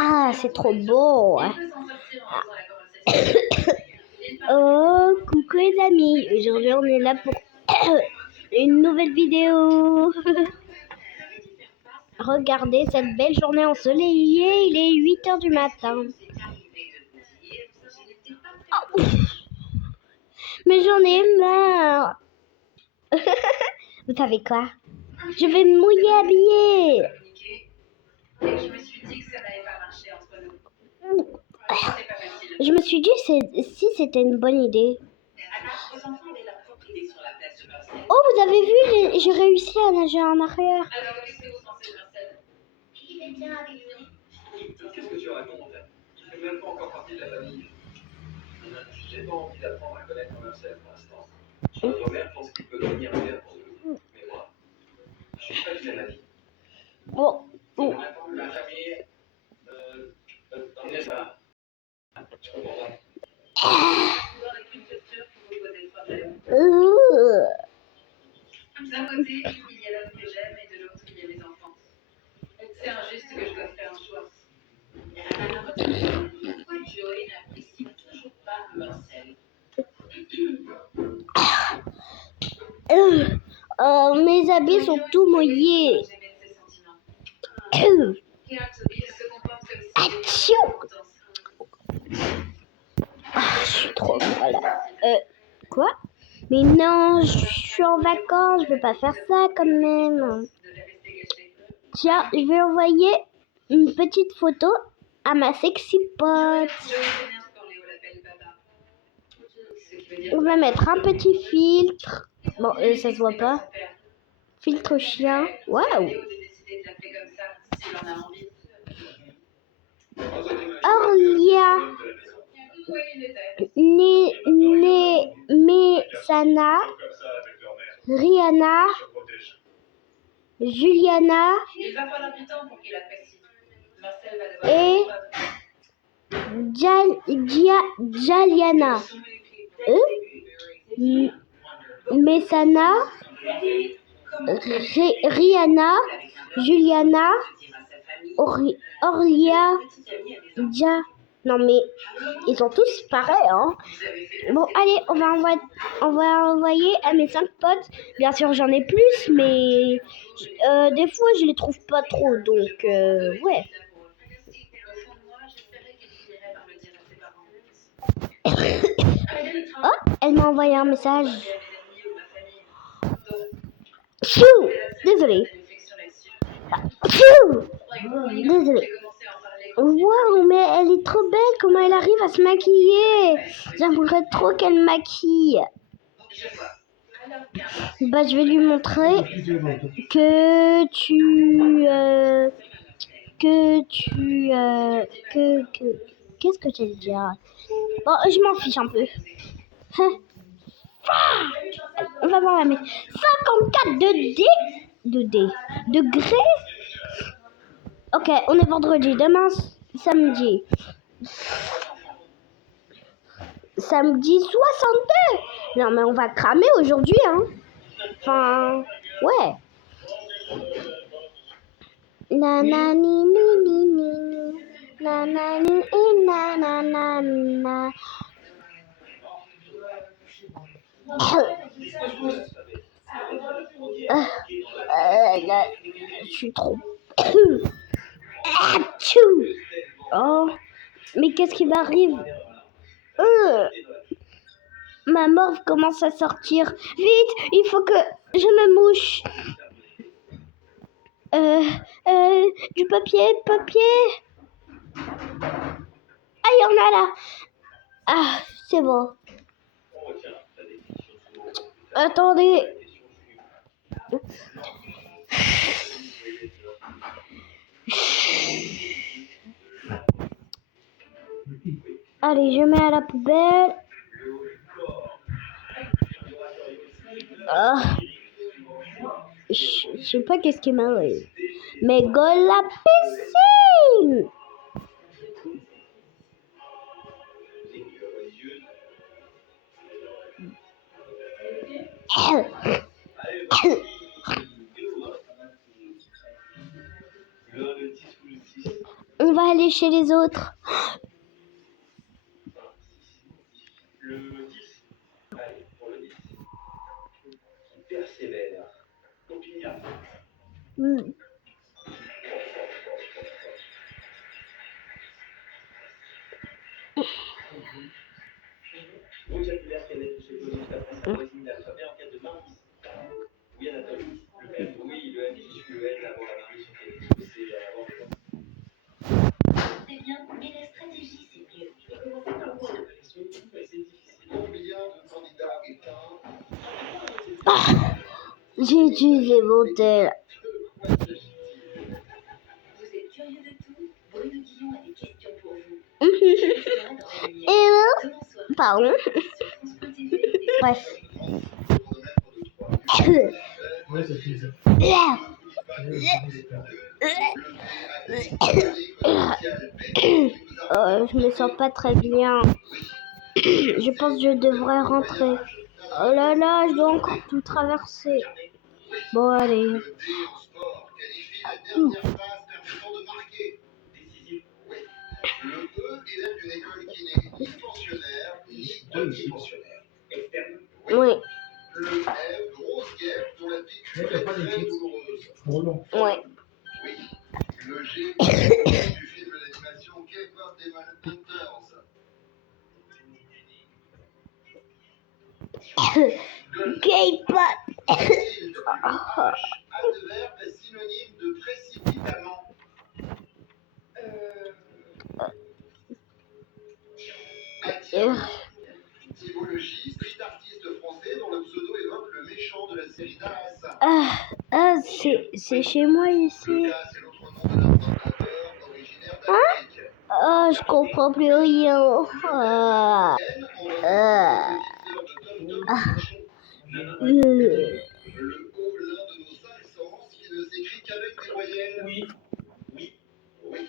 Ah, c'est trop beau. Oh, coucou les amis. Aujourd'hui, on est là pour une nouvelle vidéo. Regardez cette belle journée ensoleillée. Il est 8h du matin. Oh, mais j'en ai marre. Vous savez quoi? Je vais me mouiller habillée. Je me suis dit si c'était une bonne idée. Oh, vous avez vu, j'ai réussi à nager en arrière. Qu'est-ce que tu racontes? Tu fais même pas encore partie de la famille. J'ai pas envie d'apprendre à connaître Marcel pour l'instant. Votre mère pense qu'il peut devenir un père pour nous. Mais moi, je suis pas du même avis. Bon. La famille, n'est-ce pas? Je comprends pas. D'un côté, il y a l'homme que j'aime et de l'autre, il y a mes enfants. C'est injuste que je dois faire un choix. Pourquoi Joey n'apprécie toujours pas Marcel? Mes habits sont tout mouillés. Atchou! Je suis trop malade. Quoi? Mais non, je suis en vacances, je vais pas faire ça quand même. Tiens, je vais envoyer une petite photo à ma sexy pote. On va mettre un petit filtre. Bon, ça se voit pas. Filtre chien. Waouh! Orlia. Mesana. Rihanna. Juliana. Et Jaliana. Mesana. Rihanna. Juliana. Orlia. Non mais ils sont tous pareils, hein. Bon allez, on va envoyer à mes 5 potes. Bien sûr j'en ai plus, mais des fois je les trouve pas trop, donc ouais. Oh, elle m'a envoyé un message. Chou, désolée. Chou, désolée. Wow, mais elle est trop belle, comment elle arrive à se maquiller. J'aimerais trop qu'elle maquille. Bah, je vais lui montrer que qu'est-ce que j'ai dit? Bon, je m'en fiche un peu. On va voir la mettre. 54 degrés. Ok, on est vendredi. Demain, samedi. Samedi 62. Non, mais on va cramer aujourd'hui, hein. Enfin, ouais. Nanani, ni, ni. Nanani, nanana. Je suis trop... Oh, mais qu'est-ce qui m'arrive? Ma morve commence à sortir. Vite, il faut que je me mouche. Du papier. Ah, il y en a là. Ah, c'est bon. Attendez. Allez, je mets à la poubelle. Je sais pas qu'est-ce qui m'arrive. Mais go la piscine. aller chez les autres. Le 10. Allez, pour le 10. Qui persévère. Opinion. Hmm. Vocabulaire qu'elle est touchée juste après sa voisine d'alphabet en cas de mariage. Oui, Anatole. Le M, oui, le M minuscule, le N avant la mariée sur quelque chose, c'est avant le temps. C'est bien, mais la stratégie, c'est mieux. Je vais commencer par le point. C'est difficile. Combien de candidats est un Ah, j'ai utilisé mon tel. Vous êtes curieux de tout? Bruno Guillon a des questions pour vous. Pardon. Bref. Ouais, c'est fini. Je me sens pas très bien. Je pense que je devrais rentrer. Oh là là, je dois encore tout traverser. Bon, allez. Le E élève d'une école qui n'est ni pensionnaire, ni demi-pensionnaire. Externe. Oui. Le F, grosse guêpe dont la piqûre est très douloureuse. Oui. Oui. Le G, du film d'animation Keeper Demon Hunters. K-pop. Tilde, H, adverbe synonyme de précipitamment. Typologie, street artiste français dont le pseudo évoque le méchant de la série Dallas. C'est chez moi ici. Lucas, c'est l'autre nom d'un rappeur originaire d'Amérique. Ah, je comprends plus rien. N, on va de Tom Tom Euh, Le O, l'un de nos 5 sens qui ne s'écrit qu'avec des voyelles. Oui. Oui. Oui.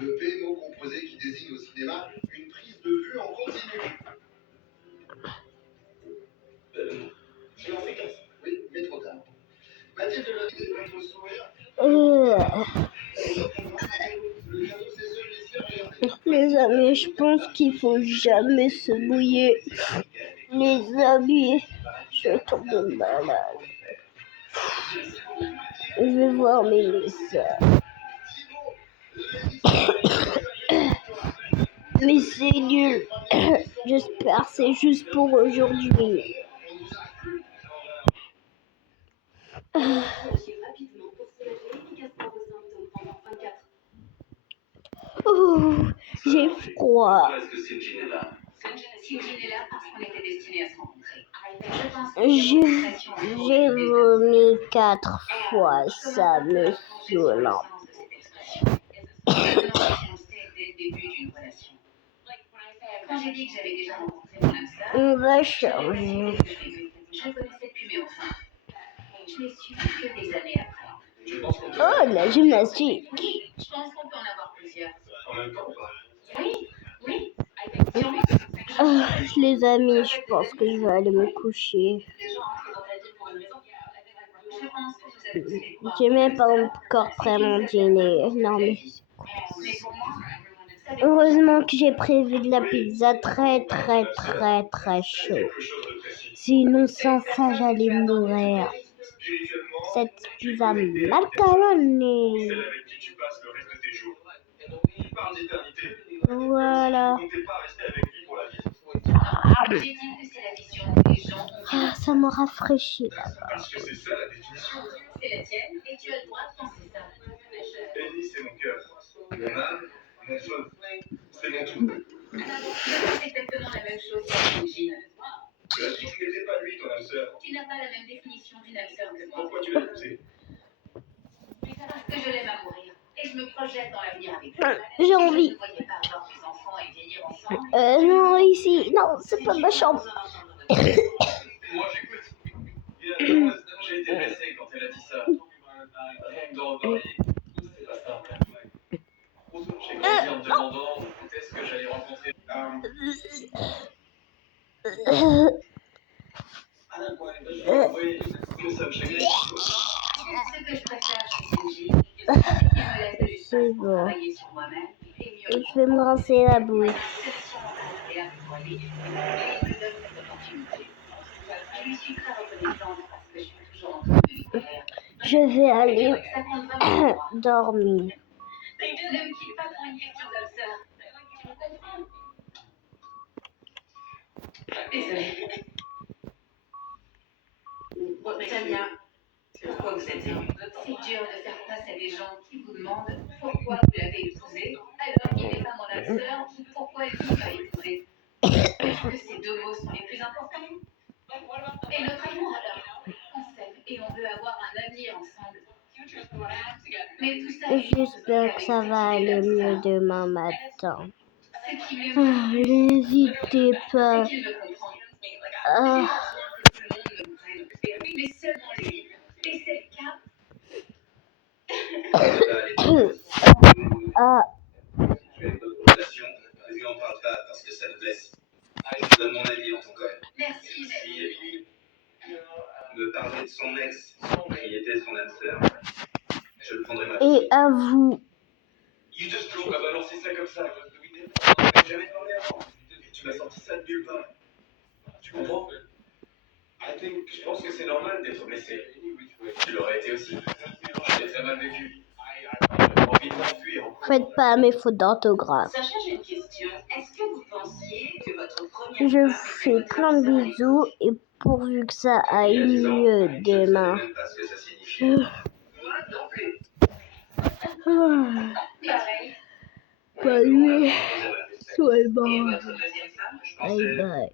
Le P, mot composé qui désigne au cinéma une prise de vue en continu. Tu en fais 15. Oui, mais trop tard. Mathilde l'a dit votre sourire. Le cadeau, c'est celui-ci, regardez. Les amis, je pense qu'il faut jamais se mouiller. Les amis, je tombe malade. Je vais voir Mélissa. Mais c'est nul. J'espère que c'est juste pour aujourd'hui. Oh, j'ai froid. Cincinella parce qu'on était destinés à se rencontrer. Je pense que J'ai vomi 4 fois, ça me saoule. Quand j'ai dit que j'avais déjà rencontré mon âme sœur, On va changer. je le connaissais depuis mes enfants. Je l'ai su que des années après. Oh, de la gymnastique. Oui, je pense qu'on peut en avoir plusieurs. En même temps, quoi. Oui, oui. Oh, les amis, je pense que je vais aller me coucher. Les gens entrent dans ta vie pour une raison. Je pense que vous avez tous les droits. J'ai même pas encore pris mon dîner. Non, mais Mais pour moi, ça dépend. heureusement que j'ai prévu de la pizza très chaud. Sinon, sans ça, j'allais mourir. Cette pizza macaroni. Celle avec qui tu passes le reste de tes jours. Il parle d'éternité. Voilà. Tu comptais pas rester avec lui pour la vie. J'ai dit que c'est la vision que les gens ont. Ah, ça m'a rafraîchi. Parce que c'est ça la définition. C'est la tienne et tu as le droit de penser ça. Ellie, c'est mon cœur. Mon âme, mon feu. C'est mon tout. C'est exactement la même chose que Jean. Tu as dit que ce n'était pas lui, ton âme sœur. Tu n'as pas la même définition d'une âme sœur que moi. Pourquoi tu l'as épousé? Parce que je l'aime à mourir. Et je me projette dans l'avenir avec lui. J'ai envie. Je ne voyais pas avoir des enfants et vieillir ensemble. Non, ici. Non, c'est pas ma chambre. Moi, j'écoute. J'ai été blessé quand elle a dit ça. Rien que de reparler, c'était pas simple. J'ai grandi en me demandant où est-ce que j'allais rencontrer. Oui, que ça me chagrine. Ce que je préfère chez Kenji, c'est qu'il me laisse de l'espace pour bon. travailler sur moi-même Je vais me rincer la bouche. Sélection mentale et approuvée, et il me donne cette opportunité. Je lui suis très reconnaissante parce que je suis toujours en train de lui plaire. Je vais aller Ça compte vraiment pour moi. dormir. Ne me quitte pas pour une question comme ça. Tu me comprends? Désolée. Tania, pourquoi vous êtes émue? C'est dur de faire face à des gens qui vous demandent pourquoi vous l'avez épousé, alors qu'il n'est pas mon âme sœur, ou pourquoi il vous a épousé. Est-ce que ces deux mots sont les plus importants? Et notre amour alors? On s'aime et on veut avoir un avenir ensemble. Mais tout ça, J'espère que ça va aller mieux demain matin. ce qui me N'hésitez pas. c'est qu'il me comprend. Ah, Tout le monde me comprenne. Mais seulement lui. Et c'est le cas. ah, Tu as une bonne relation, ne lui en parle pas parce que ça le blesse. Je donne mon avis en ton cas. Merci. Si Émilie me parlait de son ex, qui était son âme sœur, je le prendrais mal. et à vous. You just drove à balancer ça comme ça. J'ai jamais parlé avant. Tu m'as sorti ça de nulle part. Tu comprends? Je pense que c'est normal d'être blessé. Tu l'aurais été aussi. Je l'ai très mal vécu. J'ai envie de m'enfuir. Faites pas mes fautes d'orthographe. Sacha, j'ai une question. Est-ce que vous pensiez que votre première Je vous femme fais était plein de votre sœur bisous et pourvu que ça aille mieux demain. Je ne savais même pas ce que ça signifiait. Moi non plus. Ah, Pareil. bonne nuit. Sois Et bon. votre deuxième femme? Bye bye.